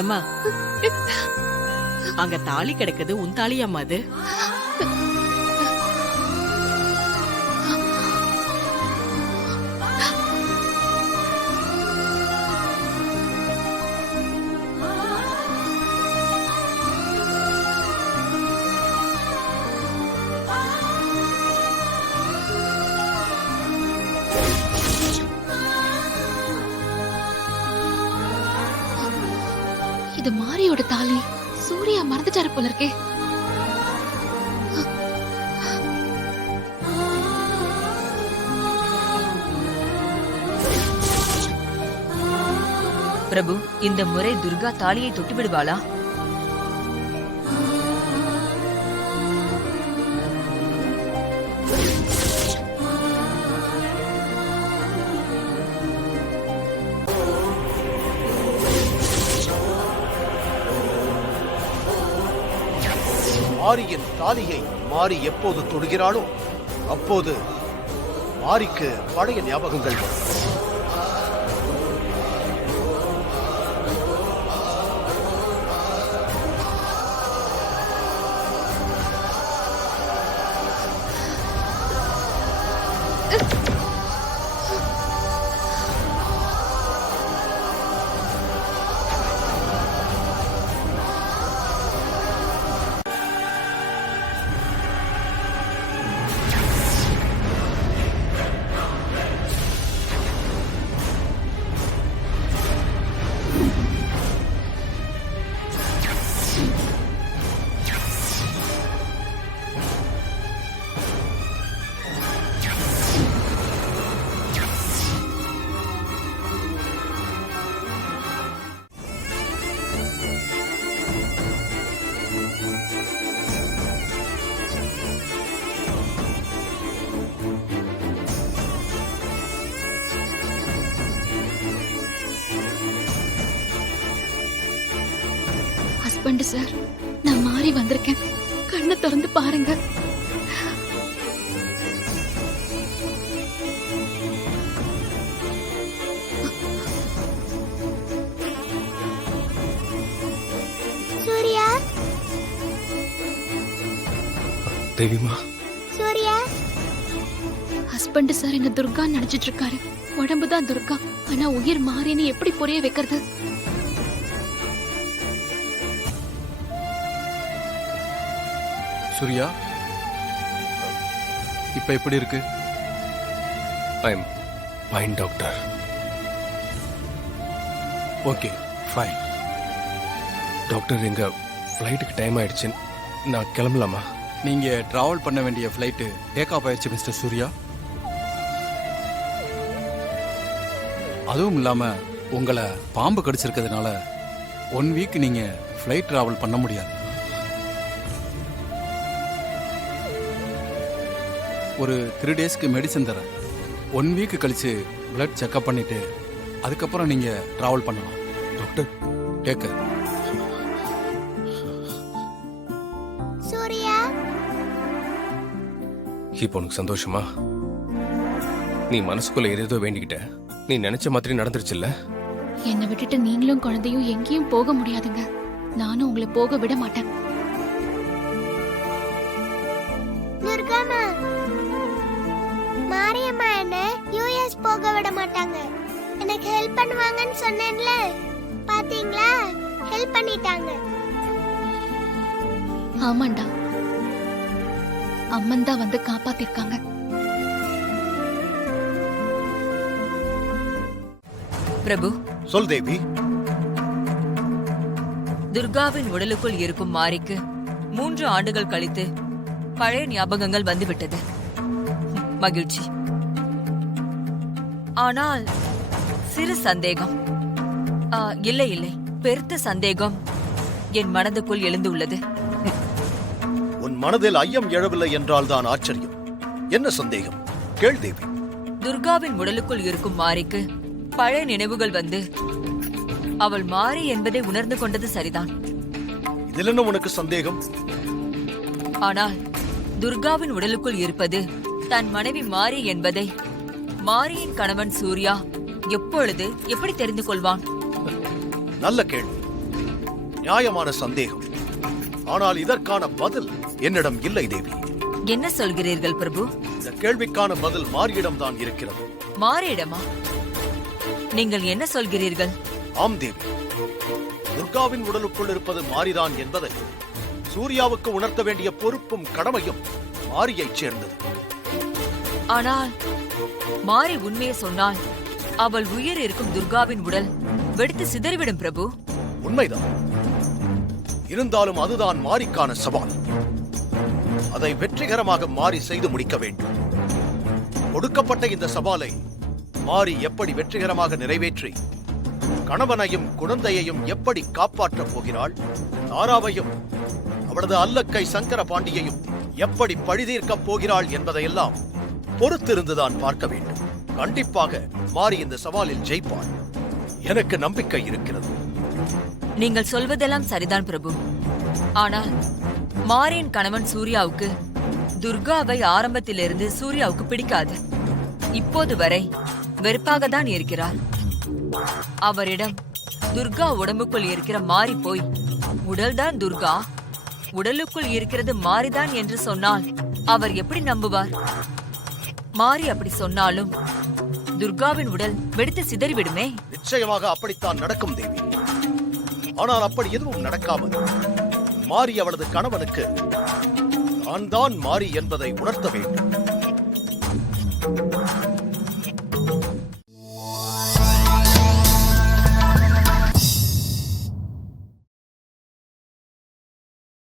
ஏமா அங்க தாலி கிடக்குது, உன் தாலியாம்மா அது? இது மாரியோட தாலி. சூர்யா மறந்துட்டாரு போல இருக்கே. பிரபு, இந்த முறை துர்கா தாலியை தொட்டு விடுவாளா? மாரியின் தாலியை மாரி எப்போது தொடுகிறாளோ அப்போது மாரிக்கு பழைய ஞாபகங்கள் வரும். ஹஸ்பண்ட் சார், நான் மாறி வந்திருக்கேன். கண்ணை திறந்து பாருங்க. சூர்யா, தேவிமா, சூர்யா. ஹஸ்பண்ட் சார் என்ன துர்கா நினைச்சிட்டு இருக்காரு. உடம்புதான் துர்கா, ஆனா உயிர் மாறின்னு எப்படி புரிய வைக்கிறது? சூர்யா, இப்ப எப்படி இருக்கு? I am fine doctor. Okay, fine doctor. எங்க ஃப்ளைட்டுக்கு டைம் ஆயிடுச்சு, நான் கிளம்பலாமா? நீங்க டிராவல் பண்ண வேண்டிய ஃப்ளைட்டு டேக் ஆஃப் ஆயிடுச்சு மிஸ்டர் சூர்யா. அதுவும் இல்லாம உங்களை பாம்பு கடிச்சிருக்கிறதுனால 1 வீக் நீங்க ஃப்ளைட் டிராவல் பண்ண முடியாது. ஒரு 3 டேஸ்க்கு மெடிசன் தரேன். 1 வீக் கழிச்சு பிளட் செக்அப் பண்ணிட்டு அதுக்கப்புறம் நீங்க டிராவல் பண்ணலாம். Doctor, take care. சூர்யா, இப்போ உனக்கு சந்தோஷமா? நீ மனசுக்குள்ள ஏதேதோ வேண்டிக்கிட்ட, நீ நினைச்ச மாதிரி நடந்துருச்சுல்ல? என்னை விட்டுட்டு நீங்களும் குழந்தையும் எங்கேயும் போக முடியாதுங்க. நானும் உங்களை போக விட மாட்டேன். துர்காமா, மாரியம்மா என்ன யுஎஸ் போக விட மாட்டாங்க. எனக்கு ஹெல்ப் பண்ணுவாங்கன்னு சொன்னேன்ல, பாத்தீங்களா? ஹெல்ப் பண்ணிட்டாங்க. ஆமாண்டா, அம்மன் தான் வந்து காப்பாத்திருக்காங்க. பிரபு, சொல் தேவி. துர்காவின் உடலுக்குள் இருக்கும் மாரிக்கு 3 ஆண்டுகள் கழித்து பழைய ஞாபகங்கள் வந்துவிட்டது. மகிழ்ச்சி. ஆனால் சிறு சந்தேகம், இல்லை இல்லை, பெருத்த சந்தேகம் என் மனதுக்குள் எழுந்துள்ளது. உன் மனதில் ஐயம் எழவில்லை என்றால் தான் ஆச்சரியம். என்ன சந்தேகம்? கேள் தேவி. துர்காவின் உடலுக்குள் இருக்கும் மாரிக்கு பழைய நினைவுகள் வந்து அவள் மாரி என்பதை உணர்ந்து கொண்டது சரிதான். இதில் என்ன உனக்கு சந்தேகம்? ஆனால் துர்காவின் உடலுக்குள் இருப்பது தன் மனைவி மாரி என்பதை மாரியின் கணவன் சூர்யா எப்பொழுது எப்படி தெரிந்து கொள்வான்? நல்ல கேள்வி. நியாயமான சந்தேகம். ஆனால் இதற்கான பதில் என்னிடம் இல்லை தேவி. என்ன சொல்கிறீர்கள் பிரபு? இந்த கேள்விக்கான பதில் மாரியிடம் தான் இருக்கிறது. மாறிடமா? நீங்கள் என்ன சொல்கிறீர்கள்? ஆம் தேவி, துர்காவின் உடலுக்குள் இருப்பது மாரிதான் என்பதை சூர்யாவுக்கு உணர்த்த வேண்டிய பொறுப்பும் கடமையும் மாரியைச் சேர்ந்தது. ஆனால் மாறி உண்மையை சொன்னால் அவள் உயிர் இருக்கும் துர்காவின் உடல் வெடித்து சிதறிவிடும் பிரபு. உண்மைதான். இருந்தாலும் அதுதான் மாரிக்கான சவால். அதை வெற்றிகரமாக மாறி செய்து முடிக்க வேண்டும். கொடுக்கப்பட்ட இந்த சவாலை மாரி எப்படி வெற்றிகரமாக நிறைவேற்றி கணவனையும் குழந்தையையும் எப்படி காப்பாற்றப் போகிறாள், தாராவையும் அவளது அல்லக்கை சங்கர பாண்டியையும் எப்படி பழிதீர்க்கப் போகிறாள் என்பதையெல்லாம் பொறுத்திருந்துதான் பார்க்க வேண்டும். கண்டிப்பாக மாரி இந்த சவாலில் ஜெயிப்பாள். எனக்கு நம்பிக்கை இருக்கிறது. நீங்கள் சொல்வதெல்லாம் சரிதான் பிரபு. ஆனால் மாரியின் கணவன் சூர்யாவுக்கு துர்காவை ஆரம்பத்திலிருந்து சூர்யாவுக்கு பிடிக்காது. இப்போது வரை வெறுப்பாக தான் இருக்கிறார். அவரிடம் துர்கா உடம்புக்குள் இருக்கிற மாறி போய் உடல்தான் துர்கா, உடலுக்குள் இருக்கிறது மாறிதான் என்று சொன்னால் அவர் எப்படி நம்புவார்? மாறி அப்படி சொன்னாலும் துர்காவின் உடல் வெடித்து சிதறிவிடுமே. நிச்சயமாக அப்படித்தான் நடக்கும் தேவி. ஆனால் அப்படி எதுவும் நடக்காமல் மாரி அவளது கணவனுக்கு தான் தான் மாறி என்பதை உணர்த்த வேண்டும்.